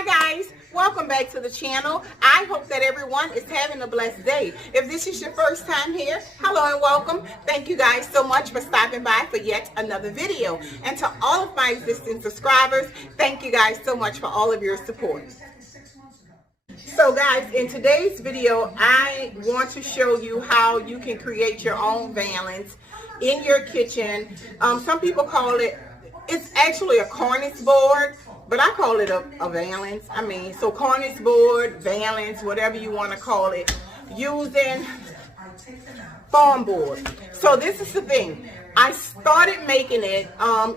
Hi guys, welcome back to the channel. I hope that everyone is having a blessed day. If this is your first time here, hello and welcome. Thank you guys so much for stopping by for yet another video. And to all of my existing subscribers, thank you guys so much for all of your support. So guys, in today's video, I want to show you how you can create your own valance in your kitchen. Some people call it, it's actually a Cornice board, but I call it a valance. So Cornice board, valance, whatever you want to call it, using foam board. So this is the thing. I started making it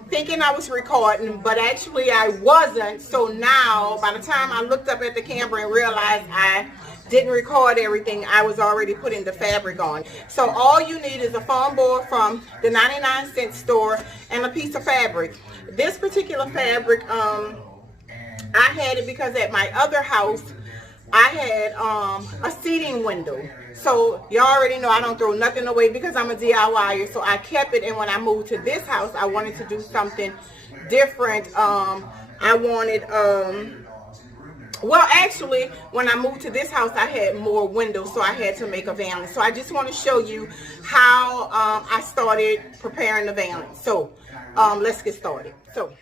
thinking I was recording, but actually I wasn't. So now, by the time I looked up at the camera and realized I didn't record everything, I was already putting the fabric on. So all you need is a foam board from the 99-cent store and a piece of fabric. This particular fabric, I had it because at my other house, I had a seating window. So you already know I don't throw nothing away because I'm a DIYer. So I kept it, and when I moved to this house, I wanted to do something different. I wanted, well actually, when I moved to this house, I had more windows, so I had to make a valance. So I just want to show you how I started preparing the valance. So let's get started. So.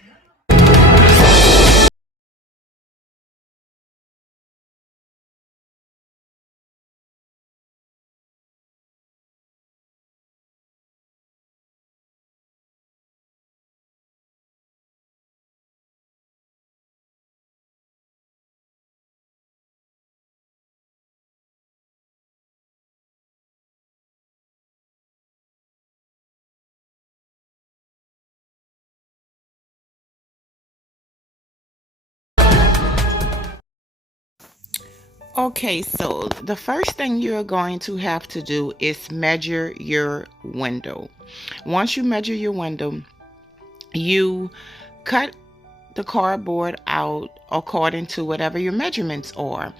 Okay, so the first thing you're going to have to do is measure your window. Once you measure your window, you cut the cardboard out according to whatever your measurements are.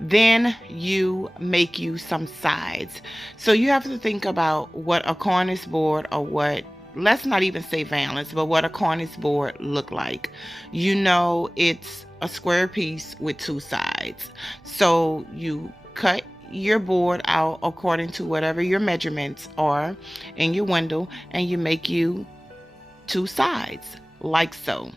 Then you make you some sides. So you have to think about what a Cornice board, or what, let's not even say valance, but what a Cornice board look like. You know, it's a square piece with two sides. So you cut your board out according to whatever your measurements are in your window, and you make you two sides like so.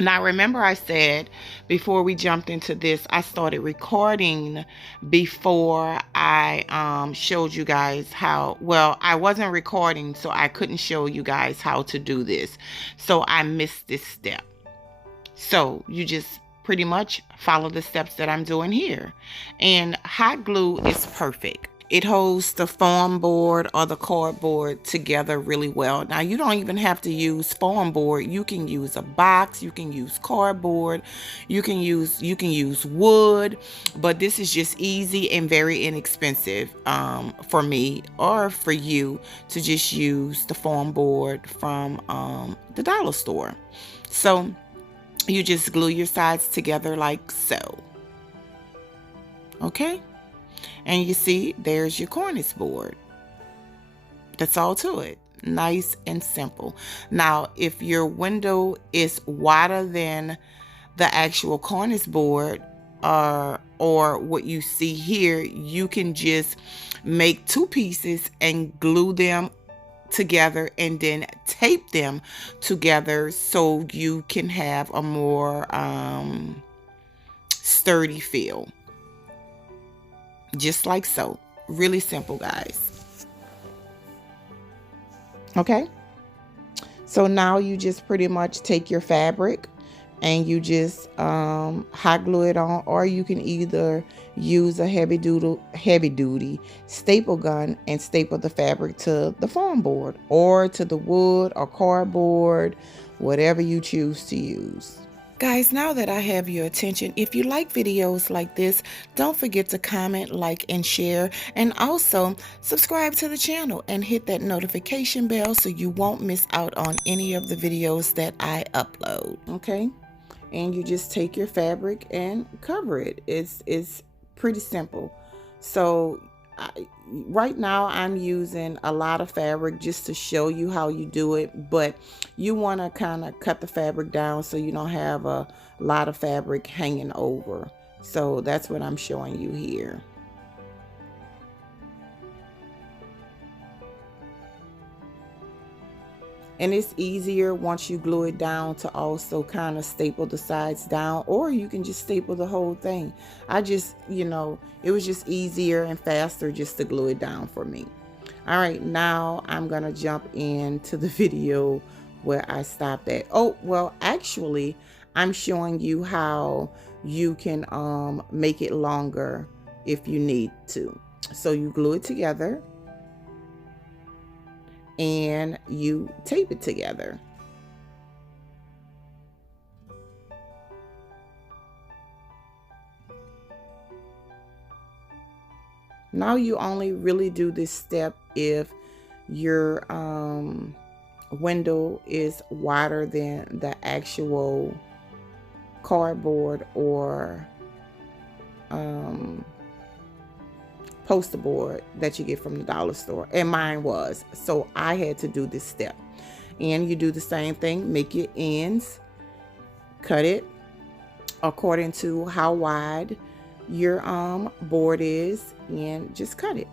Now remember, I said before we jumped into this, I started recording before I showed you guys how, well, I wasn't recording, so I couldn't show you guys how to do this. So I missed this step. So you just pretty much follow the steps that I'm doing here. And hot glue is perfect. It holds the foam board or the cardboard together really well. Now you don't even have to use foam board. You can use a box, you can use cardboard, you can use wood, but this is just easy and very inexpensive for me or for you to just use the foam board from the dollar store. So you just glue your sides together like so. Okay? And you see, there's your Cornice board. That's all to it. Nice and simple. Now, if your window is wider than the actual Cornice board, or what you see here, you can just make two pieces and glue them together and then tape them together so you can have a more sturdy feel. Just like so. Really simple, guys. Okay? So now you just pretty much take your fabric and you just hot glue it on, or you can either use a heavy duty staple gun and staple the fabric to the foam board or to the wood or cardboard, whatever you choose to use. Guys, now that I have your attention, if you like videos like this, don't forget to comment, like, and share. And also subscribe to the channel and hit that notification bell so you won't miss out on any of the videos that I upload. Okay? And you just take your fabric and cover it. It's pretty simple. So right now I'm using a lot of fabric just to show you how you do it, but you want to kind of cut the fabric down so you don't have a lot of fabric hanging over. So that's what I'm showing you here. And it's easier once you glue it down to also kind of staple the sides down, or you can just staple the whole thing. I just, it was just easier and faster just to glue it down for me. All right, now I'm gonna jump into the video where I stopped at. Oh, well, actually, I'm showing you how you can make it longer if you need to. So you glue it together and you tape it together. Now you only really do this step if your window is wider than the actual cardboard or poster board that you get from the dollar store, and mine was, so I had to do this step. And you do the same thing, make your ends, cut it according to how wide your board is, and just cut it.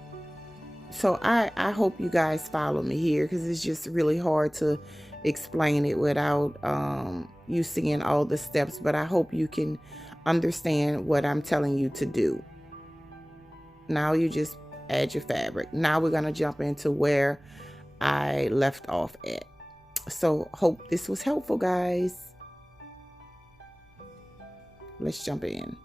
So I hope you guys follow me here, because it's just really hard to explain it without you seeing all the steps, but I hope you can understand what I'm telling you to do. Now you just add your fabric. Now we're going to jump into where I left off at. So hope this was helpful, guys. Let's jump in.